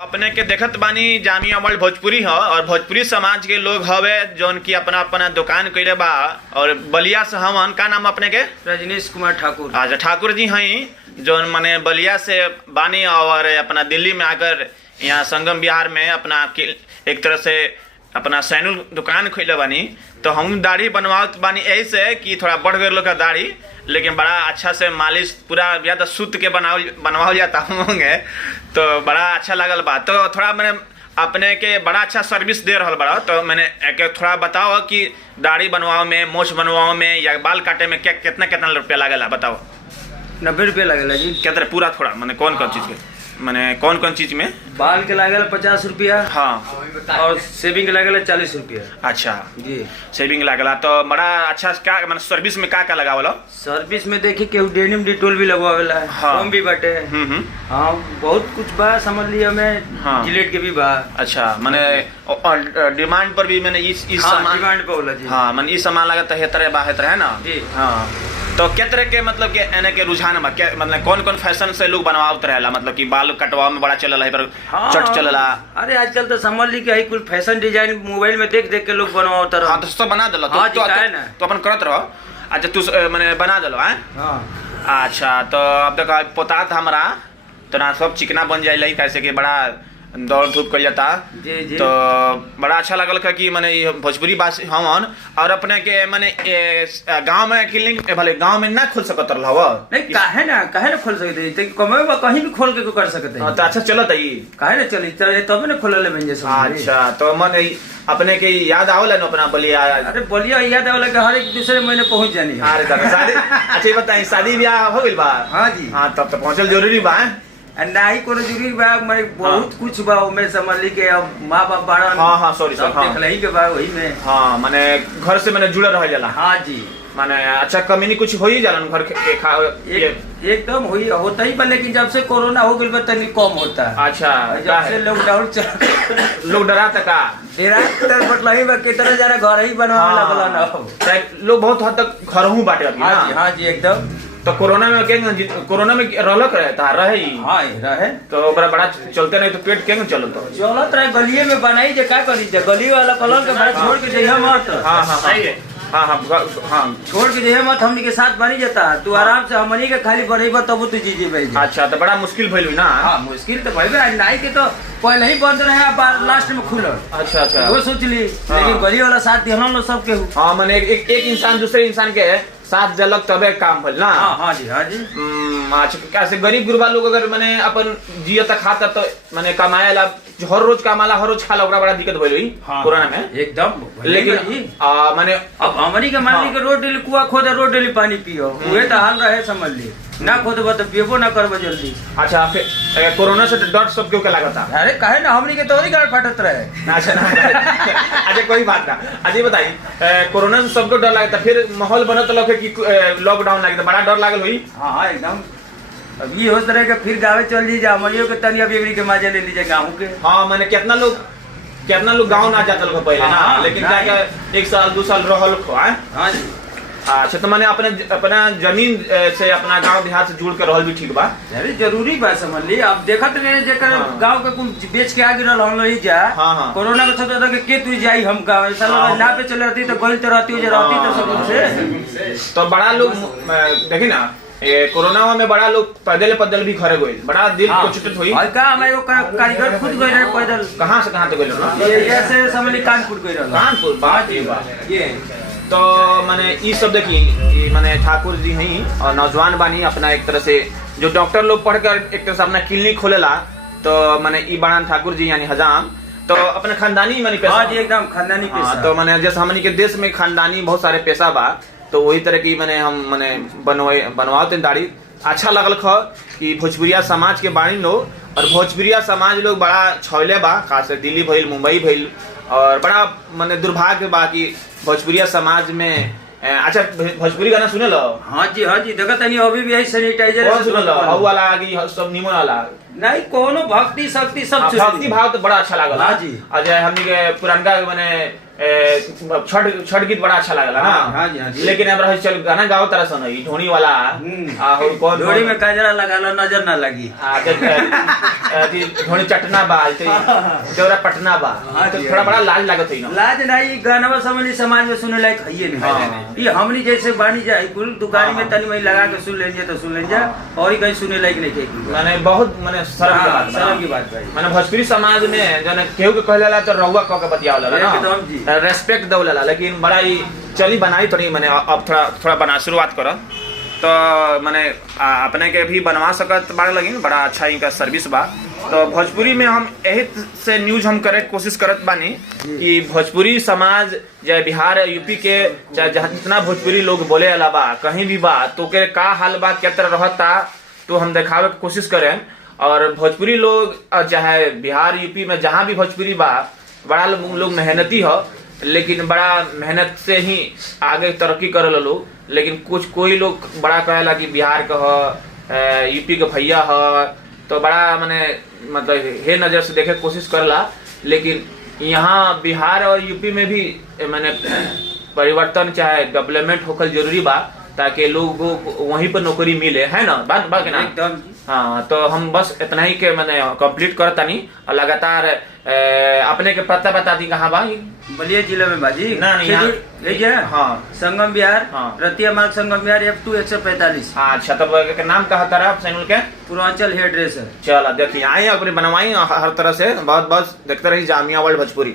अपने के देखत बानी जामिया वर्ल्ड भोजपुरी ह और भोजपुरी समाज के लोग हवे जौन की अपना अपना दुकान कइले बा। और बलिया से हमन का नाम अपने के रजनीश कुमार ठाकुर। अच्छा ठाकुर जी हई जौन माने बलिया से बानी और अपना दिल्ली में आकर यहाँ संगम बिहार में अपना एक तरह से अपना सैलून दुकान खोले बानी। तो हम दाढ़ी बनवात बानी ऐसे कि थोड़ा बढ़ गए लोग का दाढ़ी, लेकिन बड़ा अच्छा से मालिश पूरा या तो सूत के बनवाओ जाता होंगे तो बड़ा अच्छा लगल बा। तो थोड़ा मैंने अपने के बड़ा अच्छा सर्विस दे रहा बड़ा। तो मैंने एक थोड़ा बताओ कि दाढ़ी बनवाओ में, मोछ बनवाओ में या बाल काटे में क्या कितना कितना रुपया लगेला बताओ। 90 रुपया लगेला जी। कितना पूरा थोड़ा मैंने कौन कौन चीज़ के मैंने कौन कौन चीज़ में? बाल के लगेला 50 रुपया। हाँ। और सेविंग के लगेला 40 रुपया। अच्छा जी, सेविंग लगेला। तो बड़ा अच्छा क्या मैंने सर्विस में का लगावला? सर्विस में देखिए केहू डेनिम डिटोल भी लगवावेला। हाँ। कम भी बाटे। हाँ बहुत कुछ बा, समझ लिया मैं। हाँ। जिलेट के भी बा। अच्छा मैंने डिमांड पर भी मैंने इस सामान डिमांड पे होला जी। हाँ मैंने इस सामान लगा हेतरे बा हेतरे है ना जी। हाँ। तो क्या तरह के मतलब के एने के रुझान बा क्या मतलब कौन कौन फैशन से लोग बनवावत रहेला, मतलब कि बाल कटवा में बड़ा चलला है पर हाँ। चट चलला। अरे आजकल तो समझ ली कि कुल फैशन डिजाइन मोबाइल में देख देख के लोग बनवावत रहे। हाँ तो सब बना देलो हाँ, तो अपन करत रहो। अच्छा तू मैंने बना देलो है। हाँ। अच्छा तो अब देखो पोतात हमरा तो ना सब चिकना बन जाए कैसे कि बड़ा दौड़ धूप कर जाता। जी जी। तो बड़ा अच्छा लगल कि मैंने ये भोजपुरी बात हमन और अपने के मैंने गांव में क्लिनिक भले गांव में ना खोल सकत रहा नहीं काहे ना खोल सकते हैं कमे कहीं भी खोल के कर सकते हैं। तो अच्छा चलत है काहे ना चली तब ना खोलले बन जैसे। अच्छा तो मन अपने के याद आवला न अपना बलिया? अरे बलिया याद आवला कि हर एक दूसरे महीने पहुंच जानी। अरे शादी अच्छा बताई शादी ब्याह हो गइल बा? हाँ जी। हाँ तब तो पहुंचल जरूरी बा। नहीं कोनो जरूरी बा मैं बहुत कुछ बा में समझ ली के अब माँ बाप बड़ा। हाँ हाँ सॉरी सर। देख लही के बा वही में। हाँ माने घर से मैंने जुड़े रह जाला। हाँ जी। माने अच्छा कमी नहीं कुछ हो ही जाला घर के एकदम होता ही बा, लेकिन जब से कोरोना हो गइल बा तनी कम होता। अच्छा जब से लॉकडाउन चल लोग डराता का बटलही बा कितना जरा घर ही बनवावे लगला ना लोग बहुत हद तक घर हूं बाटे अभी। हाँ जी। हाँ जी एकदम। तो कोरोना में कोरोना में रहलक रहता रहे ही। हाँ रहे तो ओकरा बड़ा चलते नहीं तो पेट केंगे चलत चलत रहे गलिए में बनाई जे का करी जे गली वाला कलर के भाई छोड़ के जइहा मत। हाँ हाँ सही है। हाँ हाँ हाँ छोड़ के जइहा मत, हमनी के साथ बनी जाता तू आराम से हमनी के खाली बढ़ेबा तब तू जीजे भाई। अच्छा तो बड़ा मुश्किल भइल ना? हाँ मुश्किल तो भइबे नहीं के तो पहले ही बंद रहे अब लास्ट में खुलल। अच्छा अच्छा वो सोच ली। लेकिन गली वाला साथ दिहलन लोग सब के। हाँ माने एक इंसान दूसरे इंसान के साथ जलक तबे काम भइल ना। हाँ जी। हाँ जी। अच्छा कैसे गरीब गुरबा लोग अगर मैंने अपन जियत खाता तो मैंने कमाए ला हर रोज कमाला हर रोज खाला ओकरा बड़ा दिक्कत भइल हुई कोरोना में एकदम। लेकिन माने अब हमारी के मान ली के रोड डेली कुआ खोदे रोड डेली पानी पियो उहे तो हाल रहे समझ ली ना खोदबा तो पियबो ना करबो जल्दी। अच्छा फिर कोरोना से डर सब क्यों क्या लगता? अरे काहे ना हमनी के तो ही गाड़ फाटत रहे। अच्छा अच्छा कोई बात ना। अच्छा बताइए कोरोना से सबको डर लगता फिर माहौल बनत लगे कि लॉकडाउन लगे बड़ा डर लागल हुई? हाँ एकदम। अब ये होत रहे कि फिर गाँव चल लीजिए हमरियो के तनी अभी के मजे ले लीजिए गाँव के। हाँ मैंने कितना लोग गाँव ना जाता लोग पहले ना, लेकिन जाके 1 साल 2 साल रहल खो। हाँ जी। अच्छा तो मैंने अपना जमीन से अपना गांव देहात से जुड़ कर रहल भी ठीक बा? अरे जरूरी बा समझ ली। अब देखत रहे जेकर गांव के कुछ बेच के आ गिरल हम लोग जा। हाँ। कोरोना में सोचा था कि के तू जाई हम गांव ऐसा लोग ना पे चले रहती तो गइल तो रहती जो रहती तो सब से। तो बड़ा लोग देखी ना कोरोना में बड़ा लोग पैदल भी घरे गइल बड़ा दिल कोचित हुई। और का हमारे कारीगर खुद गइल रहे पैदल। कहां से कहां तक गइल ना? ये से समझ ली कानपुर गइल रहा। कानपुर बात ये तो मैंने ये सब देखी मैंने ठाकुर जी ही और नौजवान बानी अपना एक तरह से जो डॉक्टर लोग पढ़कर एक तरह से अपना क्लिनिक खोलेला। तो मैंने ई बाणान ठाकुर जी यानी हजाम तो अपने खानदानी मैंने पेशा। हाँ जी एकदम खानदानी पेशा। तो मैंने जैसे हमनी के देश में खानदानी बहुत सारे पेशा बा तो वही तरह की मैंने हम मैंने बनवाते दाढ़ी। अच्छा लगल कि भोजपुरिया समाज के बानी लोग और भोजपुरिया समाज लोग बड़ा छौले बा खास दिल्ली भइल मुंबई भइल और बड़ा मैंने दुर्भाग्य बा कि भोजपुरिया समाज में। अच्छा भोजपुरी गाना सुने लो? हाँ जी देखत नहीं अभी भी है सैनिटाइजर कौन सुने लो हौ वाला कि सब निमन वाला? नहीं कोनो भक्ति शक्ति सब भक्ति भाव तो बड़ा अच्छा लागल। हाँ जी। अजय हमनी के पुरानका माने छठ गीत बड़ा अच्छा लागला ना। हाँ जी, हाँ जी। लेकिन अब रही चल गाना गाओ तरह सन ई ढोनी वाला कौन डोरी में काजरा लगा लो नजर ना लगी। ढोनी चटना बा तेरा पटना बा तो थोड़ा बड़ा लाज लागत है ना। लाज नहीं गाना समझ समाज में सुने लायक है नहीं। ये हमनी जैसे बानी जाए कुल दुकान में तनी मई लगा के सुन लेंगे तो सुन लेंगे और ही कहीं सुने लायक नहीं थे। माने बहुत माने शर्म की बात भाई। माने भोजपुरी समाज में जने केहू के कहला तो रउआ क के बतियावला ना एकदम जी। रेस्पेक्ट दौला लेकिन बड़ा ही चली बनाई थोड़ी मैंने अब थोड़ा बना शुरुआत करो तो मैंने अपने के भी बनवा सकत बड़ा लगिन बड़ा अच्छा इनका सर्विस बा। तो भोजपुरी में हम यही से न्यूज हम करे कोशिश करत बानी कि भोजपुरी समाज चाहे बिहार यूपी के चाहे जितना भोजपुरी लोग बोले वाला बा कहीं भी बा तो के का हाल बा क्या तरह रहता तो हम दिखावे की कोशिश करें। और भोजपुरी लोग चाहे बिहार यूपी में जहाँ भी भोजपुरी बा बड़ा लोग मेहनती हो लेकिन बड़ा मेहनत से ही आगे तरक्की कर लो। लेकिन कोई लोग बड़ा कहेला कि बिहार का हो यूपी का भैया हो तो बड़ा मैंने मतलब हे नज़र से देखे कोशिश करला। लेकिन यहाँ बिहार और यूपी में भी मैंने परिवर्तन चाहे डेवलपमेंट होकर जरूरी बा ताकि लोगों को वहीं पर नौकरी मिले है ना बात के ना एकदम। हाँ तो हम बस इतना ही के मैंने कंप्लीट करता नहीं और लगातार अपने के पता बता दी कहाँ बा बलिया जिले में बाजी ना नहीं हाँ संगम बिहार हाँ। रतिया मार्ग संगम बिहार F2 145। हाँ अच्छा तब के नाम कहा तारा चैनल के पूर्वांचल हेयर ड्रेसर। चलो देखिए आए अपने बनवाई हर तरह से बहुत देखते रही जामिया वर्ल्ड भोजपुरी।